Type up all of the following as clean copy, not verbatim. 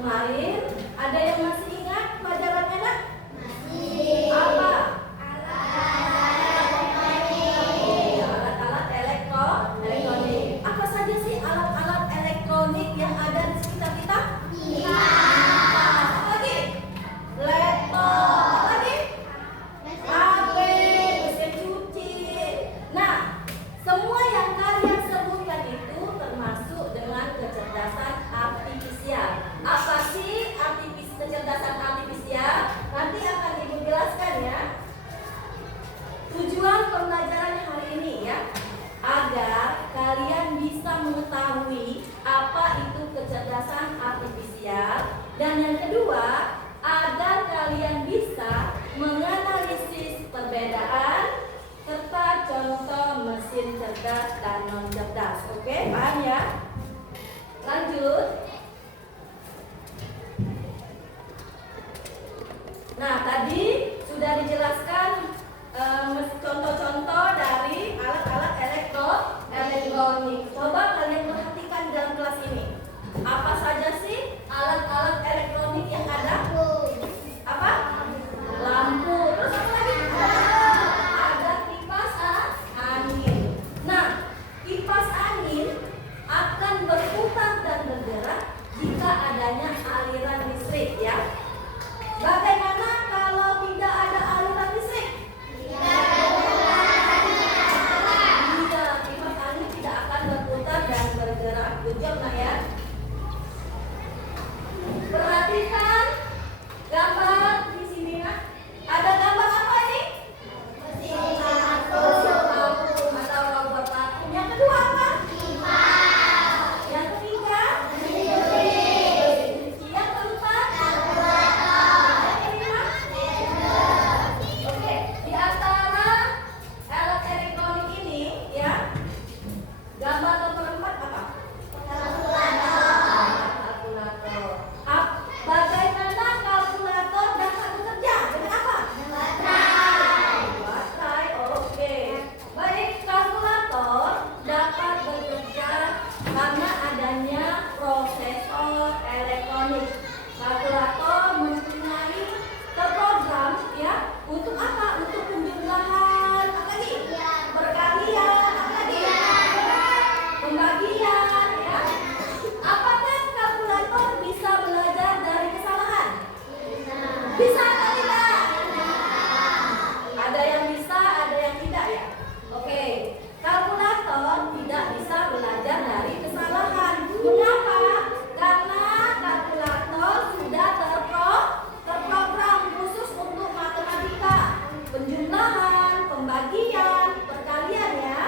kemarin. Ada yang masih ingat pelajarannya nak? Masih. Apa? Alat-alat elektronik. Apa saja sih alat-alat elektronik yang ada di sekitar kita? Apa lagi? Laptop. Apa lagi? HP, mesin cuci. Nah, semua yang kalian sebutkan itu termasuk dengan kecerdasan artifisial. Apa sih kecerdasan artifisial? Nanti akan Ibu jelaskan ya. Tujuan pembelajaran hari ini ya, agar kalian bisa mengetahui apa itu kecerdasan artifisial, dan yang kedua, agar kalian bisa menganalisis perbedaan serta contoh mesin cerdas dan non cerdas. Oke, paham ya? Lanjut. Nah, tadi sudah dijelaskan contoh-contoh dari alat-alat elektronik. Coba kalian perhatikan di dalam kelas ini. Apa saja sih alat-alat elektronik yang ada? Apa? Lampu. Terus apa lagi? Ada kipas angin. Nah, kipas angin akan berputar dan bergerak jika adanya aliran listrik ya. Bagaimana kalau tidak ada aliran listrik? Iya, kipas angin tidak akan berputar dan bergerak. Betul nggak ya? Perhatikan gambar di sini nak. Ada gambar apa ini? Mesin vakum atau robot vakum. Yang kedua apa? Kipas. Yang ketiga? Mesin cuci. Yang keempat? Kalkulator. Yang kelima? Oke, di antara alat elektronik ini ya, gambar nomor 4 apa? Kalkulator. Bagaimana kalkulator dapat bekerja? Dengan apa? Baterai. Oke. Baik, kalkulator dapat bekerja karena adanya prosesor elektronik. Kalkulator mempunyai terprogram ya, untuk apa? Untuk penjumlahan, apa lagi? Perkalian, apa lagi? Pembagian ya. Apakah kalkulator bisa belajar dari kesalahan? Bisa atau tidak? Ada yang bisa, ada yang tidak ya. Oke, kalkulator tidak bisa belajar dari kesalahan. Mengapa? Karena kalkulator sudah terprogram khusus untuk matematika, penjumlahan, pembagian, perkalian ya.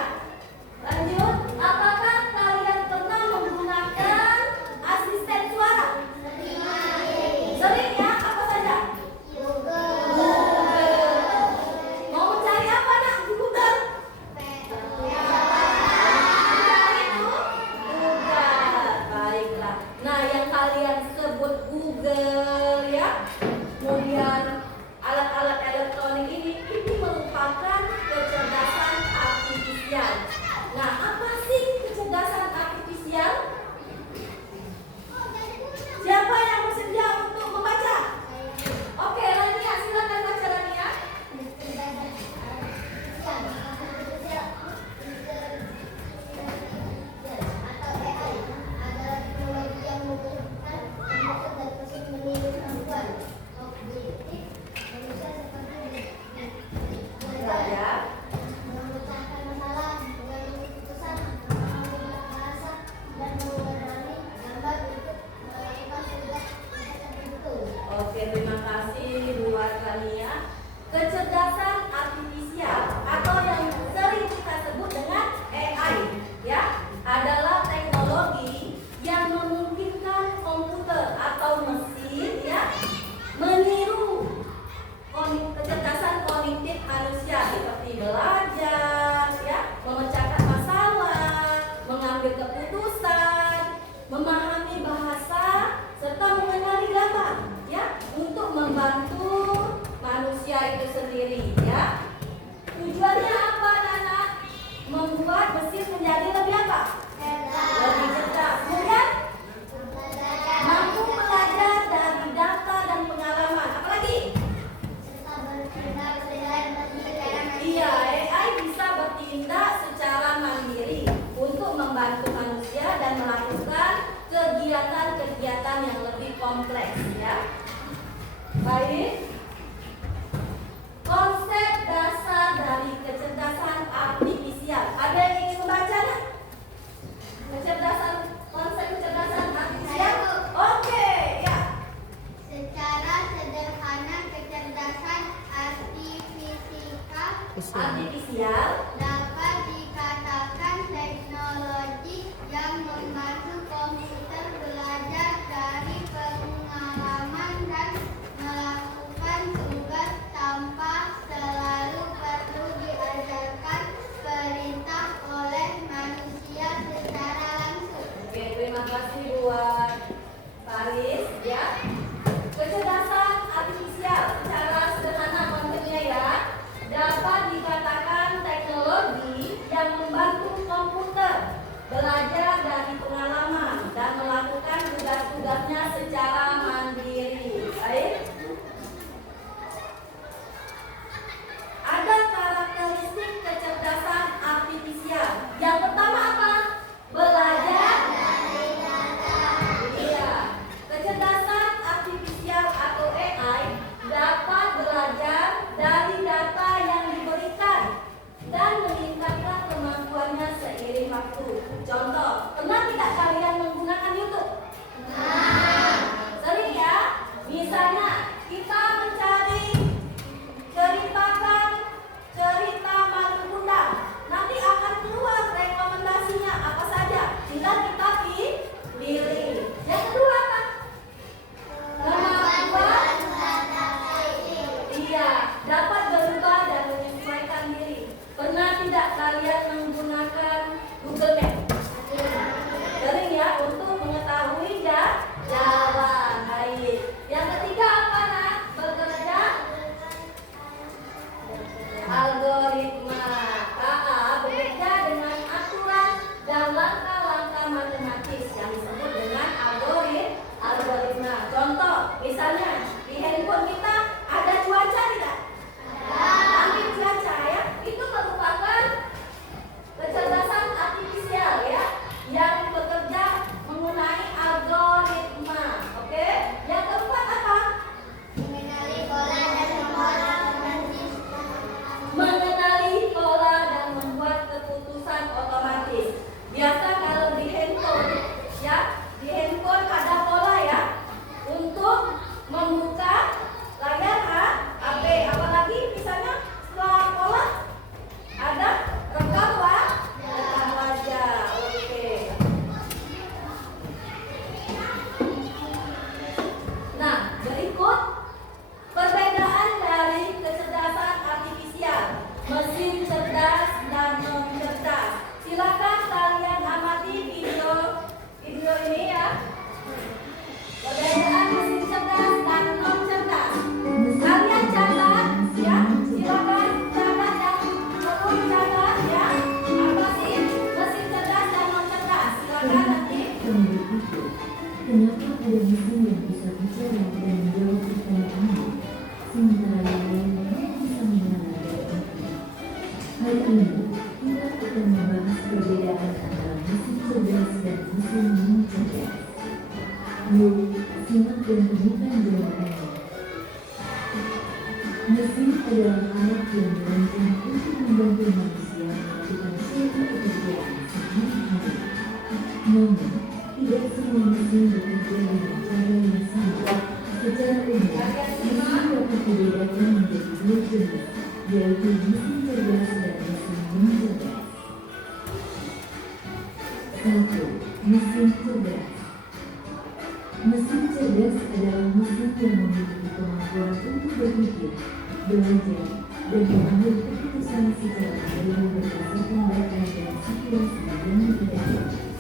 Lanjut, apakah kalian pernah menggunakan asisten suara? Sering ya, apa saja? Google. Mau mencari apa nak di Google? Mencari itu Google. Baiklah. Nah, yang kalian sebut Google ya, kemudian alat-alat elektronik ini merupakan kecerdasan artifisial. Nah, apa sih kecerdasan artifisial? Siapa yang bersedia untuk membaca? Oke, Rania, silakan baca Rania. Ya. Memecahkan masalah, mengambil keputusan, mengambil bahasa, dan mengenali gambar untuk melakukan tugas tertentu. Oke, terima kasih buat Rania. Kecerdasan artifisial atau yang sering kita sebut dengan AI ya, adalah teknologi yang memungkinkan komputer atau mesin ya meniru kecerdasan kognitif manusia seperti belajar ya, memecahkan masalah, mengambil keputusan, memahami bahasa serta mengenali gambar ya, untuk membantu manusia itu sendiri ya. Tujuannya apa anak-anak? Membuat mesin menjadi lebih apa? Lebih cerdas. Kemudian mampu belajar Baik. Konsep dasar dari kecerdasan artifisial. Ada yang ingin membaca nggak? Konsep kecerdasan artifisial. Oke, ya. Secara sederhana, kecerdasan artifisial dapat dikatakan teknologi yang membantu komputer belajar dari pengalaman dan melakukan tugas tanpa selalu perlu diajarkan perintah oleh manusia secara langsung. Oke, terima kasih buat Paris ya. Kecerdasan artifisial secara sederhana konsepnya ya, dapat dikatakan teknologi yang membantu komputer belajar dari pengalaman dan melakukan tugas-tugasnya secara mandiri. Baik. Ada karakteristik kecerdasan artifisial. Yang pertama apa? Belajar dari data. Iya. Kecerdasan artifisial atau AI dapat belajar dari data yang diberikan dan meningkatkan kemampuannya seiring waktu. Contoh, pernah tidak kalian menggunakan YouTube? Sering ya? Misalnya kita mencari cerita Malukunda, nanti akan keluar rekomendasinya apa saja. Tinggal kita pilih. Yang kedua apa? Kemampuan dapat berubah dan menyesuaikan diri. Pernah tidak kalian menggunakan Google Map? Sering ya, untuk mengetahui jalan. Baik. Yang ketiga apa nak? Bekerja algoritma. Bekerja dengan aturan dan langkah-langkah matematis yang disebut dengan algoritma. Contoh, misalnya di handphone kita ada cuaca tidak? Ambil cuaca ya. Itu merupakan kecerdasan artifisial ya, yang bekerja mengenai algoritma. Oke? Yang keempat apa? Mengenali pola dan membuat keputusan otomatis. Biasa kalau di handphone ya, di handphone ada pola ya untuk membuka layar HP. Apalagi misalnya setelah pola ada rekam wajah. Oke. Nah, berikut perbedaan dari kecerdasan artifisial, mesin cerdas dan non cerdas. Silakan kalian amati video ini ya. Perbedaan mesin cerdas dan non cerdas. Kalian catat ya. Silakan catat yang perlu catat ya. Apa sih mesin cerdas dan non cerdas? Silakan nanti. Kenapa ada mesin yang bisa bicara dan menjawab pertanyaan, sementara yang lainnya bisa mendengar dari hati? Hari ini, kita akan membahas perbedaan antara mesin cerdas dan mesin non cerdas. Yuk, simak dan temukan jawabannya. Mesin adalah alat yang dirancang untuk membantu manusia melakukan suatu pekerjaan sehari-hari. Namun, tidak semua mesin bekerja dengan cara yang sama. Secara umum, mesin dapat dibedakan menjadi dua jenis, yaitu mesin cerdas dan mesin non cerdas. 1. Mesin cerdas. Mesin cerdas adalah mesin yang memiliki kemampuan untuk berpikir, belajar, dan mengambil keputusan secara mandiri berdasarkan data dan situasi yang dihadapi.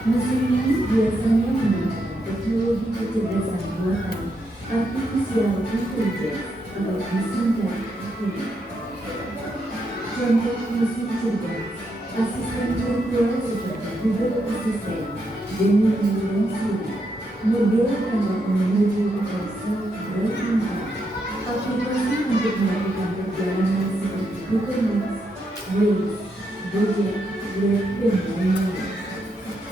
Mesin ini biasanya menggunakan teknologi kecerdasan buatan artificial intelligence atau disingkat AI. Contoh mesin cerdas, asisten virtual seperti Google Assistant dengan panggilan Siri, mobil tanda pengemudi atau self-driving car, aplikasi untuk melakukan perjalanan seperti Google Maps, Waze, Gojek, Grab, dan lain-lain.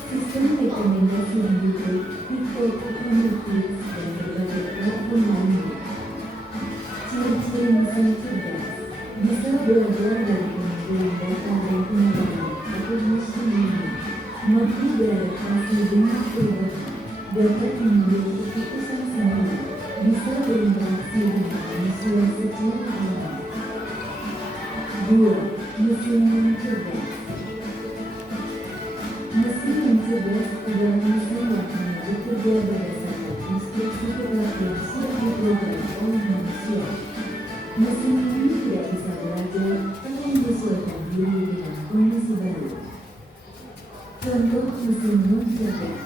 Sistem rekomendasi di YouTube, TikTok, Netflix, dan berbagai platform lainnya mengumpulkan data dan pengalaman atau mesin ini mampu beradaptasi dengan perubahan, dapat mengambil keputusan sendiri, bisa berinteraksi dengan manusia secara alami. 2. Mesin yang cerdas. Mesin yang cerdas adalah mesin yang hanya bekerja berdasarkan instruksi tetap yang sudah diprogram oleh manusia. Mesin ini tidak bisa belajar atau menyesuaikan diri dengan kondisi baru. Contoh mesin non cerdas: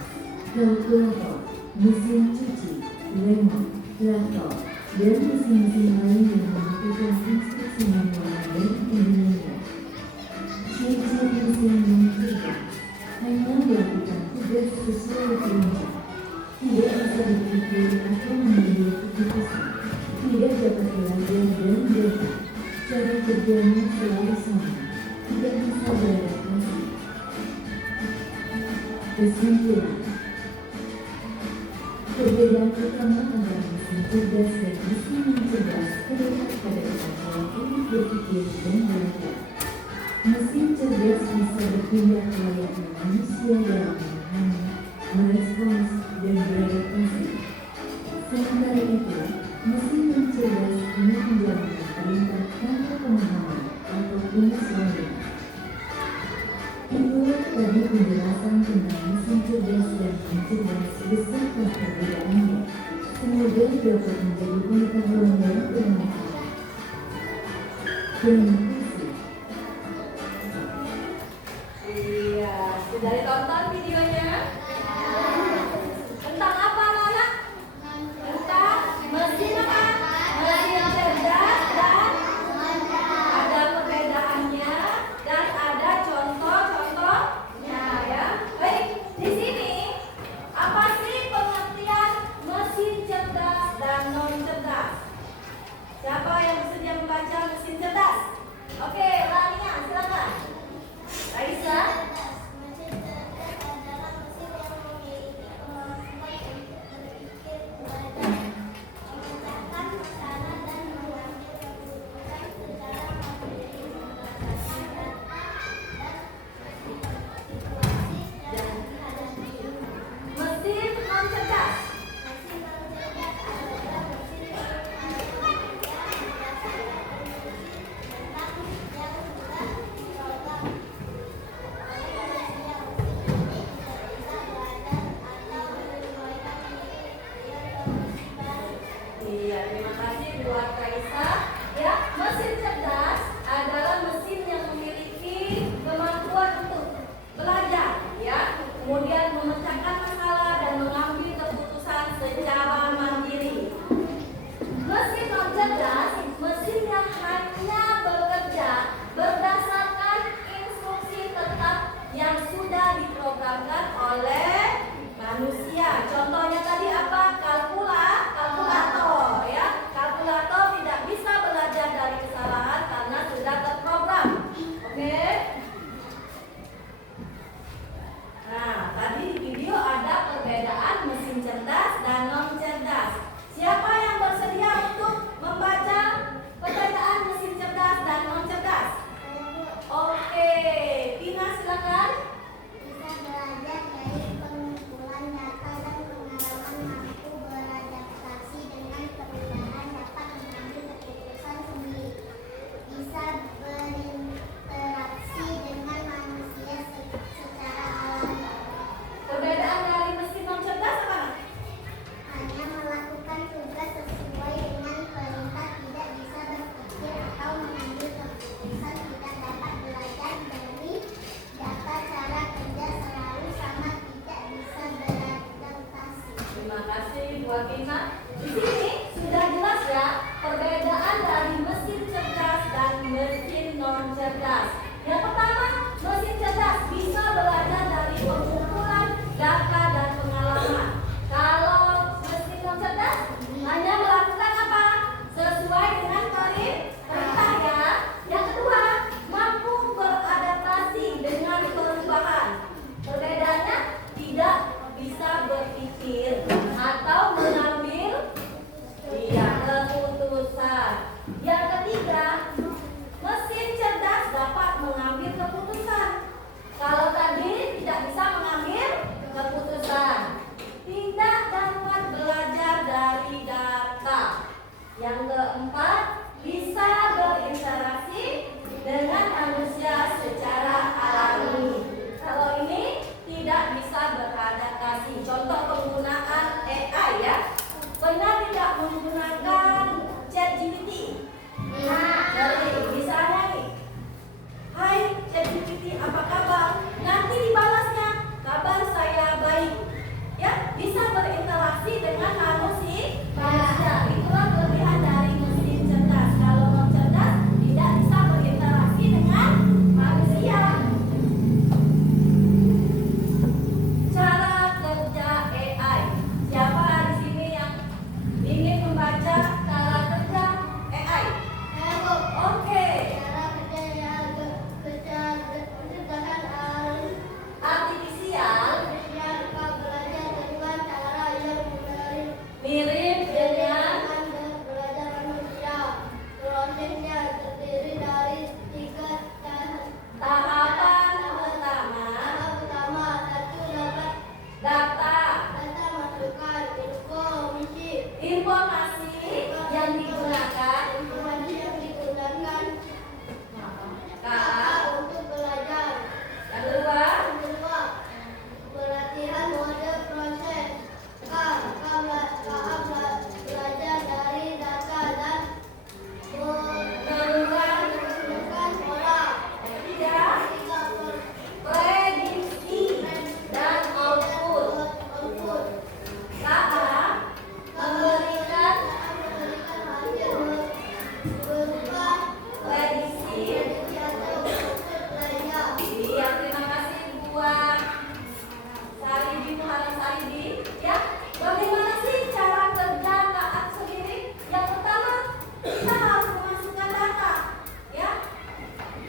kalkulator, mesin cuci, remote, traktor, dan mesin-mesin lain yang membutuhkan instruksi manual dan penggunanya. Ciri-ciri mesin non cerdas: hanya melakukan tugas sesuai perintah, tidak bisa berpikir atau mengambil keputusan, tidak dapat belajar dan data, cara kerjanya selalu sama, tidak bisa beradaptasi. Kesimpulan: perbedaan utama antara mesin cerdas dan mesin non cerdas terletak pada kemampuan untuk berpikir dan belajar. Mesin cerdas bisa bertindak layaknya manusia dalam memahami, merespons, dan beradaptasi. Sementara itu, mesin non cerdas hanya menjalankan perintah tanpa pemahaman atau penyesuaian. Itulah tadi penjelasan tentang mesin cerdas dan non cerdas beserta perbedaannya. Semoga dapat menjadi pengetahuan yang bermanfaat. Terima kasih. Iya, sudah ditonton videonya? Tentang apa anak-anak? Tentang mesin apa? Mesin cerdas dan ada perbedaannya dan ada contoh-contohnya ya. Baik, di sini apa sih pengertian mesin cerdas dan non cerdas? Siapa yang bersedia membaca mesin cerdas? Oke, larinya silakan. Raisa. Mesin cerdas adalah mesin yang memiliki kemampuan untuk berpikir, belajar, memecahkan masalah, dan mengambil keputusan secara mandiri berdasarkan data dan situasi yang dihadapi. Mesin non cerdas. Mesin non cerdas adalah mesin yang bekerja berdasarkan instruksi tetap yang sudah diprogram. Iya, terima kasih buat Raisa. Ya, mesin cerdas adalah mesin yang memiliki kemampuan untuk belajar, ya, kemudian memecahkan masalah dan mengambil keputusan secara mandiri. Mesin non cerdas, mesin yang hanya bekerja berdasarkan instruksi tetap yang sudah diprogramkan oleh manusia. Contohnya tadi apa? Kalkulator ya. Kalkulator tidak bisa belajar dari kesalahan karena sudah terprogram. Oke? Nah, tadi di video ada perbedaan mesin cerdas dan non cerdas. Siapa yang bersedia untuk membaca perbedaan mesin cerdas dan non cerdas? Oke, Tina silakan. Bisa belajar dari pengumpulan data dan pengalaman, mampu beradaptasi dengan perubahan, dapat mengambil keputusan sendiri, bisa berinteraksi dengan manusia secara alami, Perbedaan dari mesin non cerdas apa? hanya melakukan tugas sesuai dengan perintah, tidak bisa berpikir atau mengambil keputusan, tidak dapat belajar dari data, cara kerja selalu sama, tidak bisa beradaptasi. Terima kasih buat Tina. Di sini sudah jelas ya perbedaan dari mesin cerdas dan mesin non cerdas. Yang pertama, mesin cerdas bisa belajar dari pengumpulan data dan pengalaman. Kalau mesin non cerdas hanya melakukan apa? Sesuai dengan perintah ya. Yang kedua, mampu beradaptasi dengan perubahan. Perbedaannya tidak bisa berpikir atau mengambil komunikasi. Contoh penggunaan AI ya. Pernah tidak menggunakan ChatGPT? Jadi misalnya nih, hai ChatGPT, apa kabar? Nanti dibalasnya, kabar saya baik. Ya, bisa berinteraksi dengan manusia. Itulah kelebihan dari mesin cerdas. Kalau non cerdas tidak bisa berinteraksi dengan manusia. Cara kerja AI. Siapa di sini yang ingin membaca cara kerja AI? Oke. Artifisial mirip dengan tahapan pertama data informasi yang digunakan untuk belajar. yang kedua Pelatihan mode proses. Belajar dari data dan menemukan pola. yang ketiga prediksi dan output. Memberikan hasil berupa prediksi. atau output lainnya. Iya, terima kasih buat Saridi Muhammad Saridi. Ya, bagaimana sih cara kerja KAAT sendiri? Yang pertama, kita harus memasukkan data. Ya.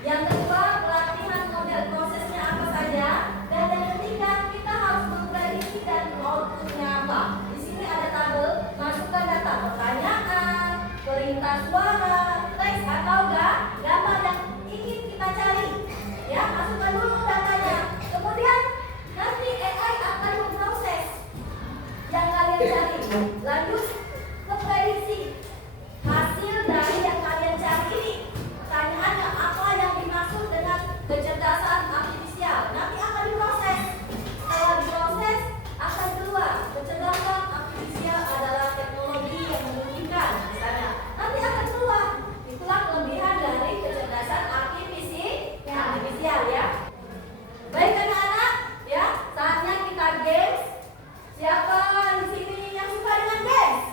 Yang kedua, pelatihan model prosesnya apa saja. Dan yang ketiga, kita harus memprediksi dan outputnya apa. Di sini ada tabel, masukkan data pertanyaan, perintah suara, teks atau gambar yang ingin kita cari. Ya, masukkan dulu datanya. Kemudian nanti AI akan memproses yang kalian cari. Lanjut ke prediksi. Hasil dari yang kalian cari ini. Pertanyaannya apa yang dimaksud dengan kecerdasan artifisial? Nanti akan diproses. Setelah diproses akan keluar kecerdasan artifisial adalah teknologi yang memungkinkan. Misalnya nanti akan keluar. Itulah kelebihan dari kecerdasan artifisial ya. Baik anak-anak, ya saatnya kita games. Siapa di sini yang suka dengan games?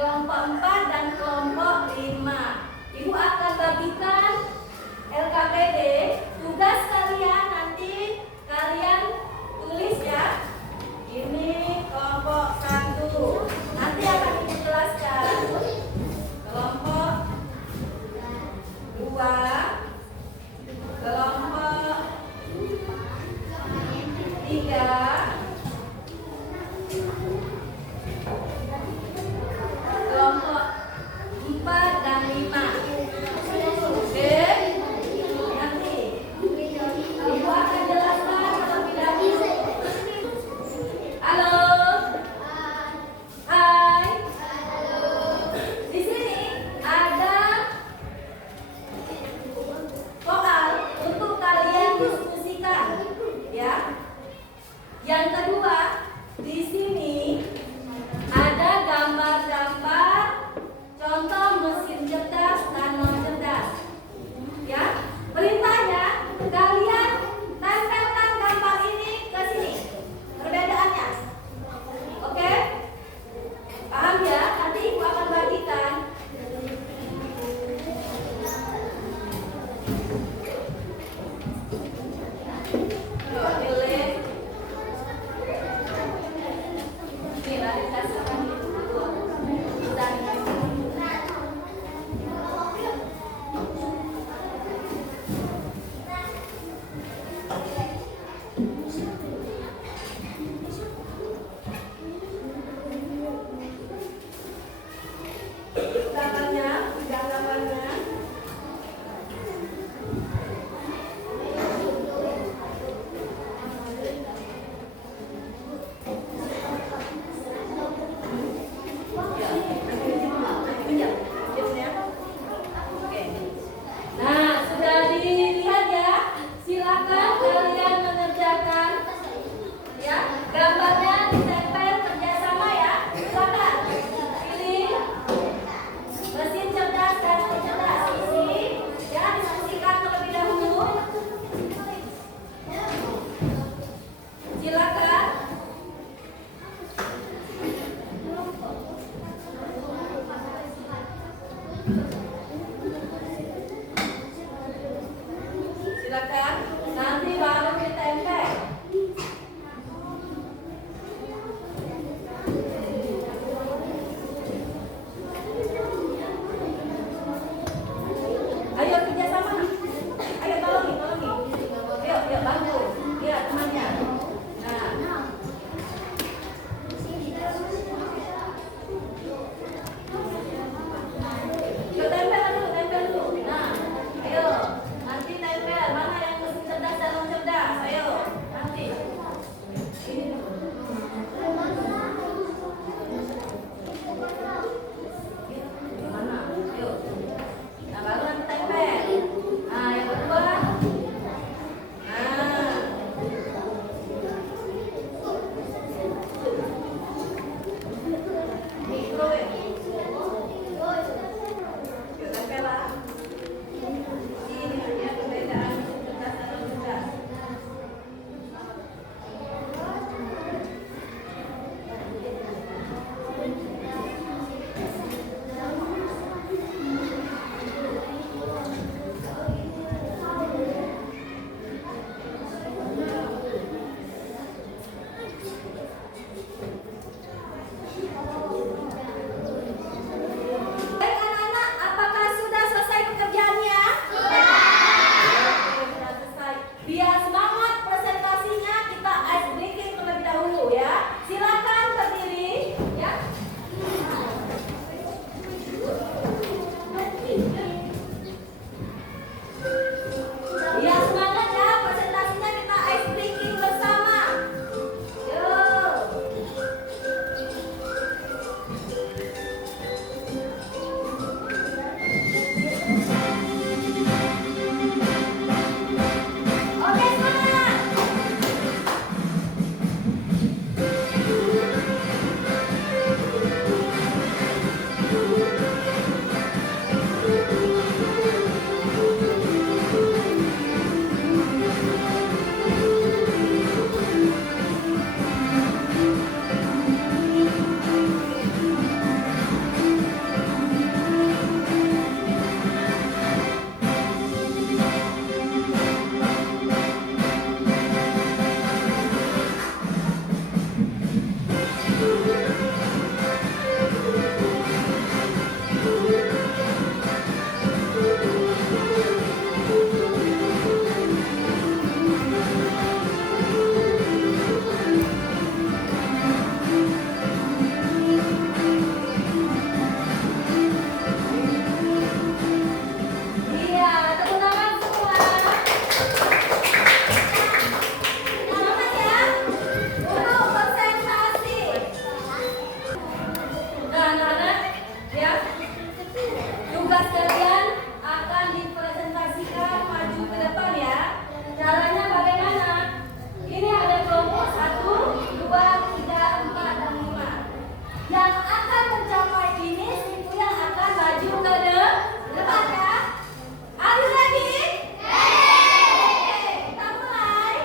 kelompok 4 dan kelompok 5. Ibu akan bagikan LKPD. Tugas kalian nanti kalian tulis ya. Ini kelompok 1. Nanti akan Ibu jelaskan. Kelompok 2, kelompok 3, kelompok 4 dan 5. Oke, nanti Ibu akan jelaskan terlebih dahulu. Halo, hai. Di sini ada soal untuk kalian diskusikan, ya. Yang kedua, di sini ada gambar-gambar contoh mesin cerdas dan non cerdas. Ya, perintahnya kalian tempelkan gambar ini ke sini. Perbedaannya, oke? Paham ya? Nanti Ibu akan bagikan. Yuk, delete. Nih, nanti kasih kami dulu. Dan gambarnya. Nah, sudah dilihat ya. Silakan kalian mengerjakan. Ya, gambarnya ditempel kerjasama ya. Silakan pilih mesin cerdas dan non cerdas. Isi, ya, diskusikan terlebih dahulu. Silakan. Silakan. Nanti baru ditempel. Ayo kerjasama. Ayo tolongin. Ayo bantu. Ya temannya. Nah. Yuk tempel. Ya. Tugas kalian akan dipresentasikan maju ke depan ya. Caranya bagaimana? Ini ada kelompok 1, 2, 3, 4, dan 5. Yang akan mencapai finish itu yang akan maju ke depan ya. Are you ready? Kita mulai.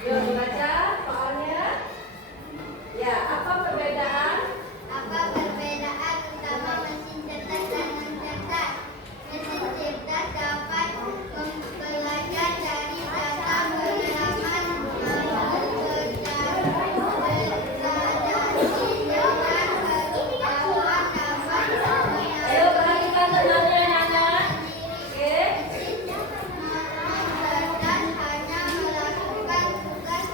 Yuk baca soalnya. Ya, apa perbedaan? Apa perbedaan utama mesin cetak dan mencetak? Mesin cetak dapat belajar dari data pengalaman mencerdaskan dengan pengetahuan dapat Ayo perhatikan temannya anak. Oke. cerdas hanya melakukan tugas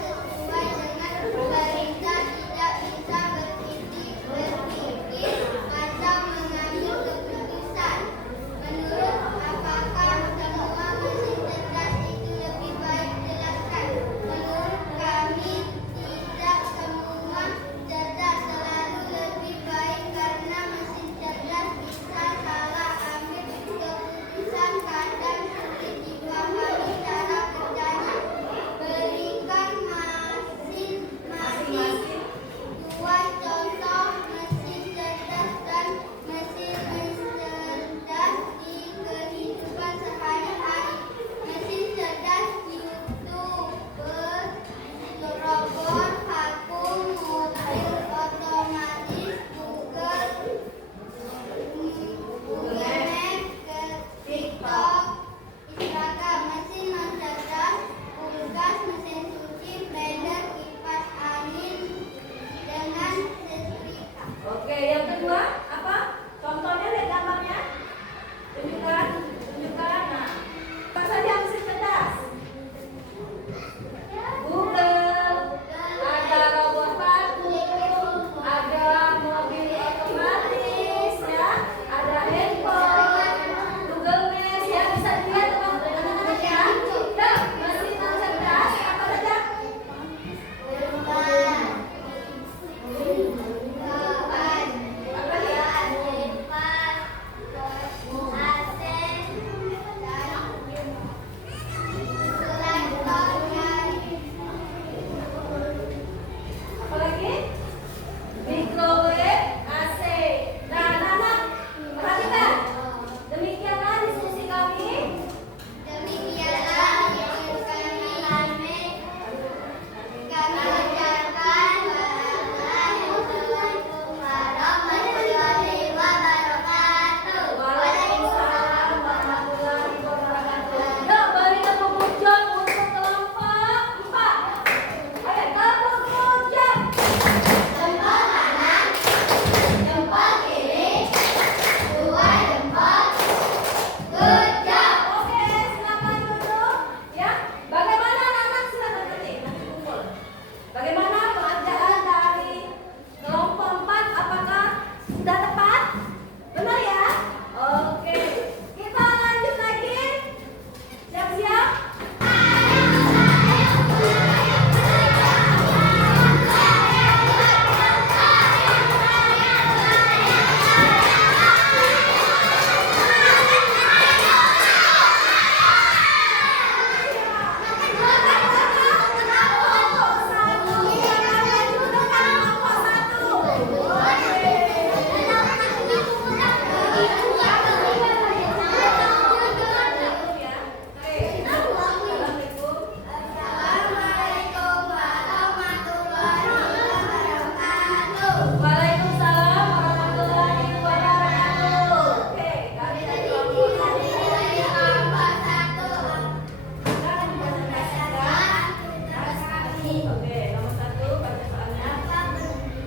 ini. Oke, nomor 1 baca soalnya.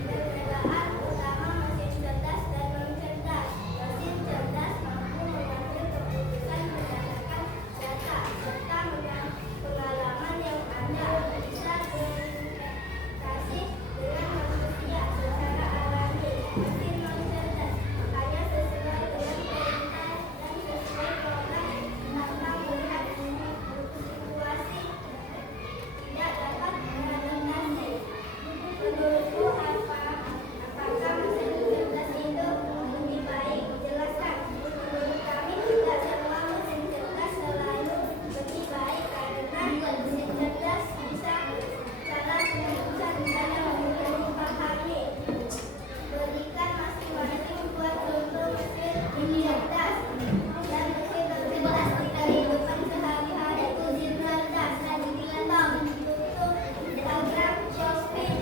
Perbedaan utama mesin cerdas dan non cerdas. Mesin cerdas mampu mengambil keputusan berdasarkan data serta pengalaman yang ada, bisa berinteraksi dengan manusia secara alami. Mesin non cerdas hanya sesuai dengan perintah dan sesuai program tanpa melihat situasi, tidak dapat beradaptasi. Menurutku apakah mesin cerdas itu lebih baik? Jelaskan. Menurut kami tidak semua mesin cerdas selalu lebih baik karena mesin cerdas bisa salah keputusan dan mudah dipahami. Berikan masing-masing buat contoh mesin cerdas dan mesin cerdas di kehidupan sehari-hari. Mesin cerdas dan contoh Instagram, shopping,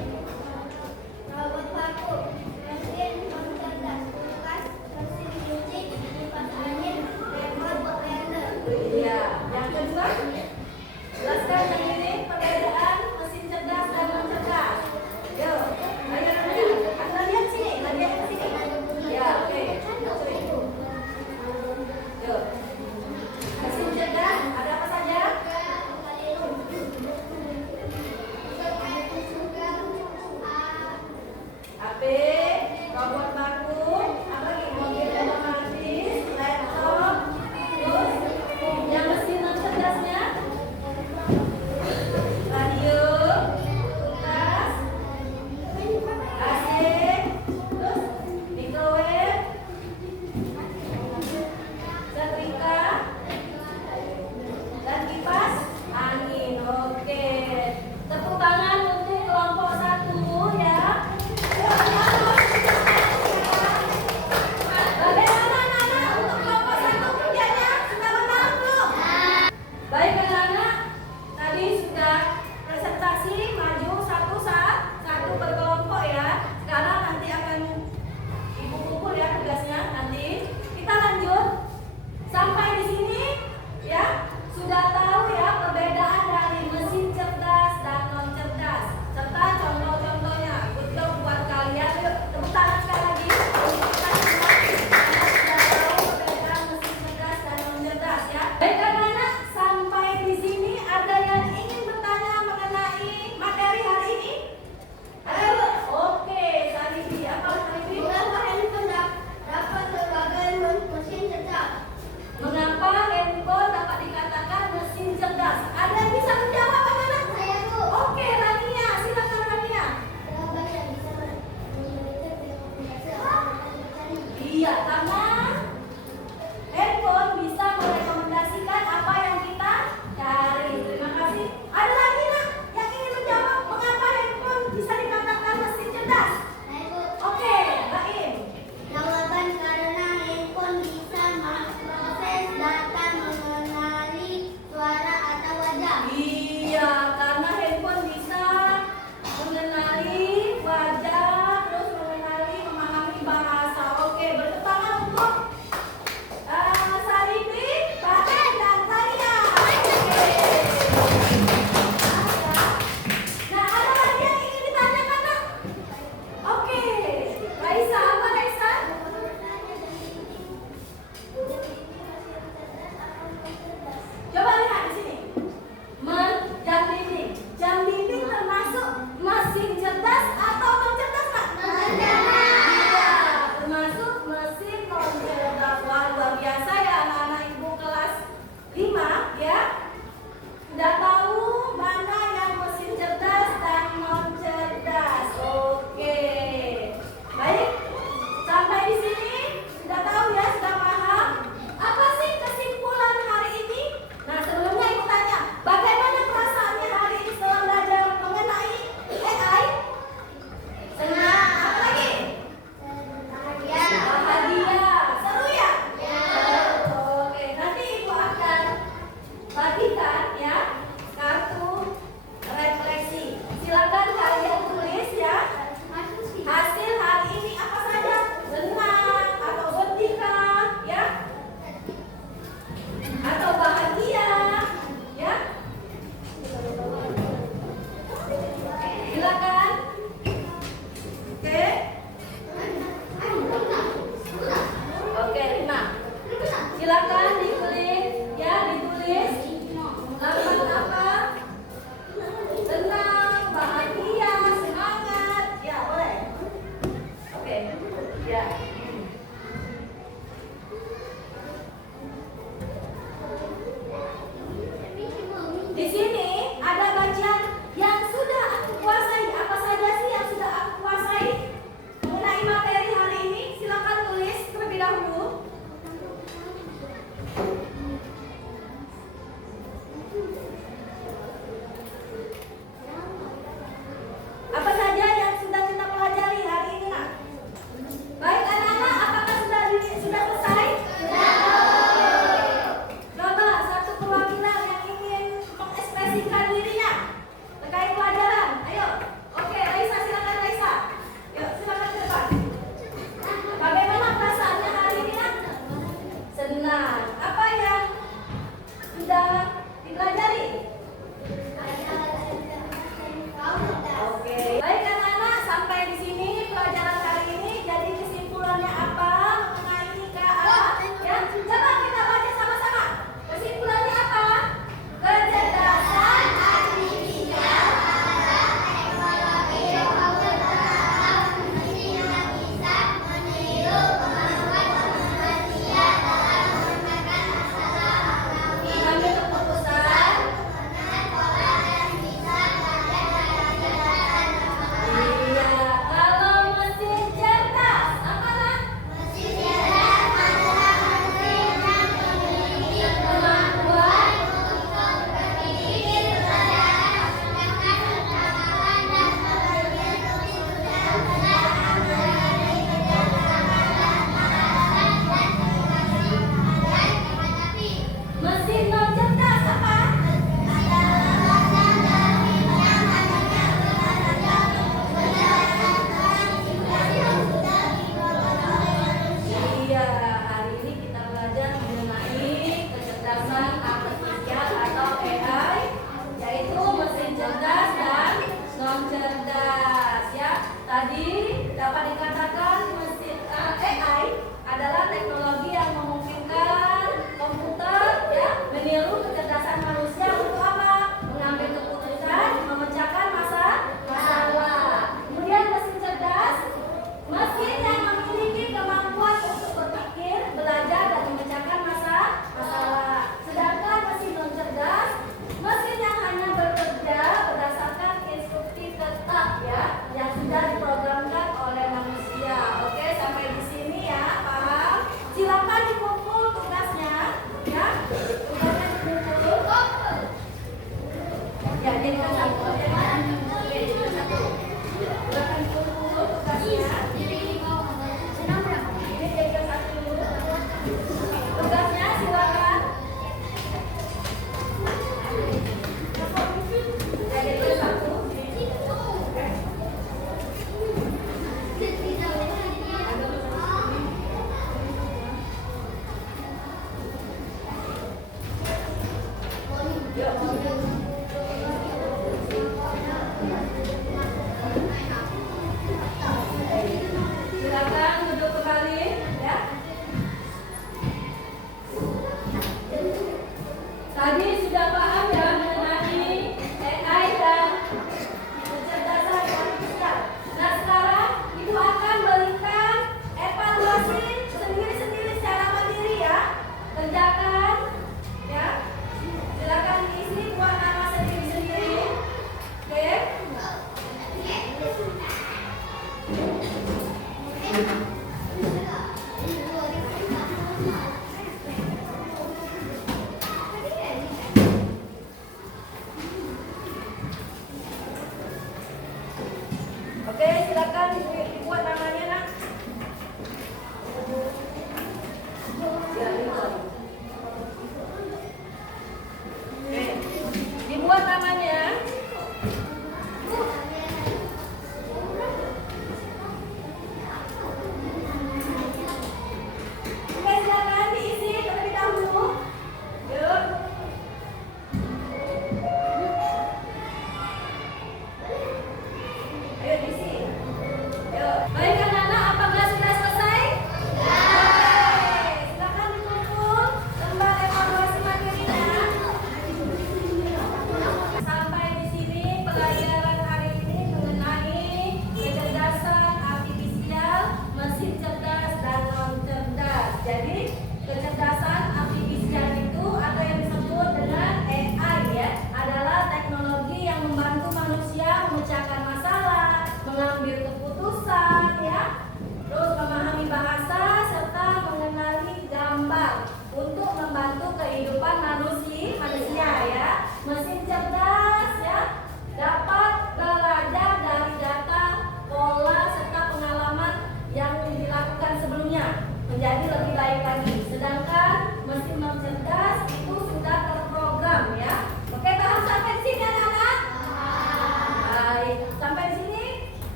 Oke, silakan dibuat namanya nak.